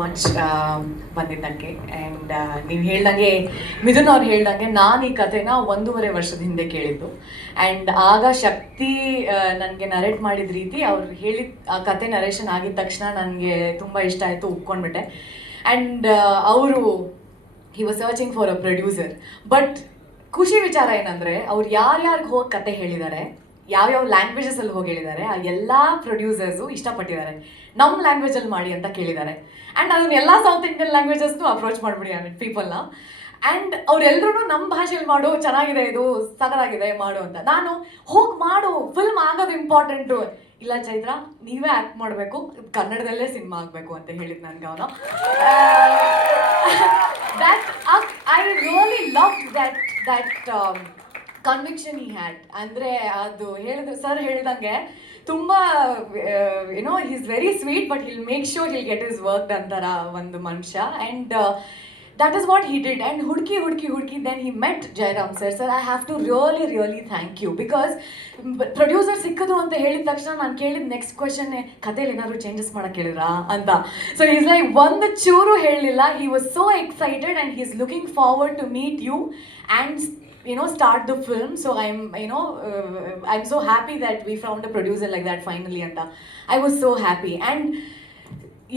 Much ಬಂದಿದ್ದಕ್ಕೆ. And ನೀವು ಹೇಳ್ದಂಗೆ, ಮಿಥುನ್ ಅವ್ರು ಹೇಳ್ದಂಗೆ, ನಾನು ಈ ಕಥೆನ 1.5 ವರ್ಷದ ಹಿಂದೆ ಕೇಳಿದ್ದು. ಆ್ಯಂಡ್ ಆಗ ಶಕ್ತಿ ನನಗೆ ನರೇಟ್ ಮಾಡಿದ ರೀತಿ, ಅವ್ರು ಹೇಳಿದ ಆ ಕತೆ ನರೇಷನ್ ಆಗಿದ ತಕ್ಷಣ ನನಗೆ ತುಂಬ ಇಷ್ಟ ಆಯಿತು, ಒಪ್ಕೊಂಡ್ಬಿಟ್ಟೆ. ಆ್ಯಂಡ್ ಅವರು he was searching for a producer. But ಖುಷಿ ವಿಚಾರ ಏನಂದರೆ, ಅವ್ರು ಯಾರ್ಯಾರಿಗೆ ಹೋಗಿ ಕತೆ ಹೇಳಿದ್ದಾರೆ, ಯಾವ್ಯಾವ ಲ್ಯಾಂಗ್ವೇಜಸಲ್ಲಿ ಹೋಗಿ ಹೇಳಿದ್ದಾರೆ, ಆ ಎಲ್ಲ ಪ್ರೊಡ್ಯೂಸರ್ಸು ಇಷ್ಟಪಟ್ಟಿದ್ದಾರೆ. ನಮ್ಮ ಲ್ಯಾಂಗ್ವೇಜಲ್ಲಿ ಮಾಡಿ ಅಂತ ಕೇಳಿದ್ದಾರೆ. ಆ್ಯಂಡ್ ಅದನ್ನ ಎಲ್ಲ ಸೌತ್ ಇಂಡಿಯನ್ ಲ್ಯಾಂಗ್ವೇಜಸ್ನು ಅಪ್ರೋಚ್ ಮಾಡಿಬಿಡಿ ಪೀಪಲ್ನ. ಆ್ಯಂಡ್ ಅವರೆಲ್ಲರೂ ನಮ್ಮ ಭಾಷೆಯಲ್ಲಿ ಮಾಡು, ಚೆನ್ನಾಗಿದೆ, ಇದು ಸಗರಾಗಿದೆ, ಮಾಡು ಅಂತ. ನಾನು ಹೋಗಿ ಮಾಡು, ಫಿಲ್ಮ್ ಆಗೋದು ಇಂಪಾರ್ಟೆಂಟು. ಇಲ್ಲ ಚೈತ್ರ, ನೀವೇ ಆ್ಯಕ್ಟ್ ಮಾಡಬೇಕು, ಕನ್ನಡದಲ್ಲೇ ಸಿನಿಮಾ ಆಗಬೇಕು ಅಂತ ಹೇಳಿದ್ದು ನನಗೆ ಅವನು. I really love that conviction he had. ಅಂದರೆ ಅದು ಹೇಳಿದ್ರು, ಸರ್ ಹೇಳ್ದಂಗೆ ತುಂಬ YONO is very sweet, but hill make sure hill get is work ಅಂತಾರ ಒಂದು ಮನುಷ್ಯ. And that is what he did. And hudki then he met Jairam sir. I have to really thank you, because producer sikkadu anta ಹೇಳಿದ ತಕ್ಷಣ ನಾನು ಕೇಳಿದ next question, ಕಥೆಯಲ್ಲಿ ಏನಾದ್ರು changes ಮಾಡಕ್ಕೆ ಹೇಳಿದ್ರಾ ಅಂತ. ಸೊ ಈಸ್ ಲೈಕ್ ಒಂದು ಚೂರು ಹೇಳಲಿಲ್ಲ. he was so excited and he is looking forward to meet you and start the film. So I'm so happy that we found a producer like that finally anta. I was so happy. And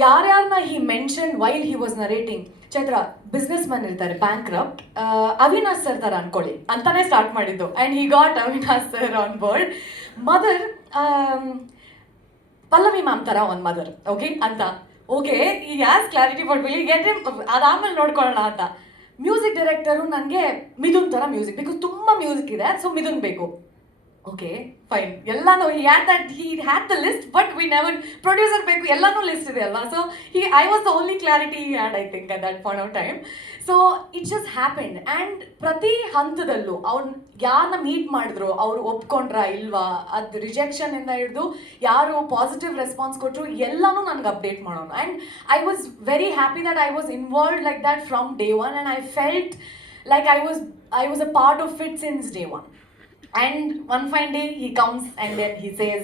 ಯಾರ್ಯಾರನ್ನ he mentioned while he was narrating, Chaitra businessman ಇರ್ತಾರೆ, bankrupt, Avinash sir ಥರ ಅನ್ಕೊಳ್ಳಿ ಅಂತಾನೆ start ಮಾಡಿದ್ದು. And he got Avinash sir on board. Mother Pallavi ma'am ಥರ ಒಂದು mother, okay ಅಂತ. Okay, ಈ as clarity for will get him, ಅದಾದ್ಮೇಲೆ ನೋಡ್ಕೊಳ್ಳೋಣ ಅಂತ. ಮ್ಯೂಸಿಕ್ ಡೈರೆಕ್ಟರು ನನಗೆ ಮಿಥುನ್ ಥರ ಮ್ಯೂಸಿಕ್, ಬಿಕಾಸ್ ತುಂಬ ಮ್ಯೂಸಿಕ್ ಇದೆ, ಸೊ ಮಿಥುನ್ ಬೇಕು. ಓಕೆ ಫೈನ್, ಎಲ್ಲಾನು he had the list, but we never, producer ಬೇಕು, ಎಲ್ಲಾನು ಲಿಸ್ಟ್ ಇದೆ ಅಲ್ವಾ. So I was the only clarity he had, I think, at that point of time. So it just happened. And ಪ್ರತಿ ಹಂತದಲ್ಲೂ ಅವ್ರು ಯಾರನ್ನ meet ಮಾಡಿದ್ರು, ಅವ್ರು ಒಪ್ಕೊಂಡ್ರಾ ಇಲ್ವಾ, ಅದು ರಿಜೆಕ್ಷನ್ ಇಂದ ಹಿಡಿದು ಯಾರು ಪಾಸಿಟಿವ್ ರೆಸ್ಪಾನ್ಸ್ ಕೊಟ್ಟರು, ಎಲ್ಲಾನು ನನಗೆ ಅಪ್ಡೇಟ್ ಮಾಡೋಣ. And I was very happy that I was involved like that from day one. And I felt like I was a part of it since day one. And one fine day he comes and then he says,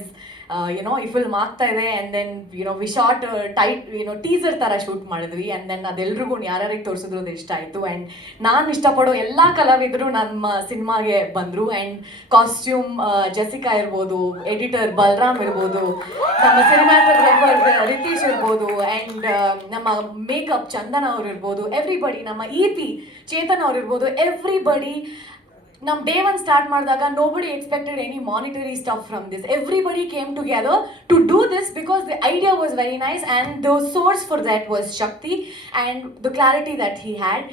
ಈ film ಆಗ್ತಾ ಇದೆ. And then we short teaser ಥರ shoot ಮಾಡಿದ್ವಿ. And then ಅದೆಲ್ರಿಗೂ ಯಾರ್ಯಾರಿಗೆ ತೋರಿಸಿದ್ರು ಅದು ಇಷ್ಟ ಆಯಿತು. ಆ್ಯಂಡ್ ನಾನು ಇಷ್ಟಪಡೋ ಎಲ್ಲ ಕಲಾವಿದರು ನಮ್ಮ ಸಿನಿಮಾಗೆ ಬಂದರು. ಆ್ಯಂಡ್ ಕಾಸ್ಟ್ಯೂಮ್ ಜೆಸಿಕಾ ಇರ್ಬೋದು, ಎಡಿಟರ್ ಬಲರಾಮ್ ಇರ್ಬೋದು, ನಮ್ಮ ಸಿನಿಮಾಟೋಗ್ರಾಫರ್ ರಿತೀಶ್ ಇರ್ಬೋದು, ಆ್ಯಂಡ್ ನಮ್ಮ ಮೇಕಪ್ ಚಂದನ ಅವ್ರು ಇರ್ಬೋದು, ಎವ್ರಿಬಡಿ, ನಮ್ಮ EP ಚೇತನ್ ಅವ್ರು ಇರ್ಬೋದು, ಎವ್ರಿಬಡಿ. ನಮ್ಮ ಡೇ ಒನ್ ಸ್ಟಾರ್ಟ್ ಮಾಡಿದಾಗ nobody expected any monetary stuff from this. Everybody came together to do this because the idea was very nice and the source for that was Shakti and the clarity that he had.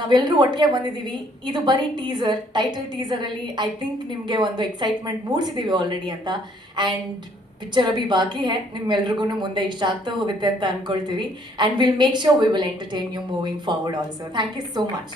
ನಾವೆಲ್ಲರೂ ಒಟ್ಟಿಗೆ ಬಂದಿದ್ದೀವಿ. ಇದು ಬರೀ teaser, title ಟೀಸರಲ್ಲಿ I think ನಿಮಗೆ ಒಂದು excitement ಮೂಡಿಸಿದ್ದೀವಿ already ಅಂತ. ಆ್ಯಂಡ್ ಪಿಕ್ಚರ್ ಅಭಿ ಬಾಕಿ ಹೈ, ನಿಮ್ಮೆಲ್ರಿಗೂ ಮುಂದೆ ಇಷ್ಟ ಆಗ್ತಾ ಹೋಗುತ್ತೆ ಅಂತ ಅಂದ್ಕೊಳ್ತೀವಿ. And will make sure we will entertain you moving forward also. Thank you so much.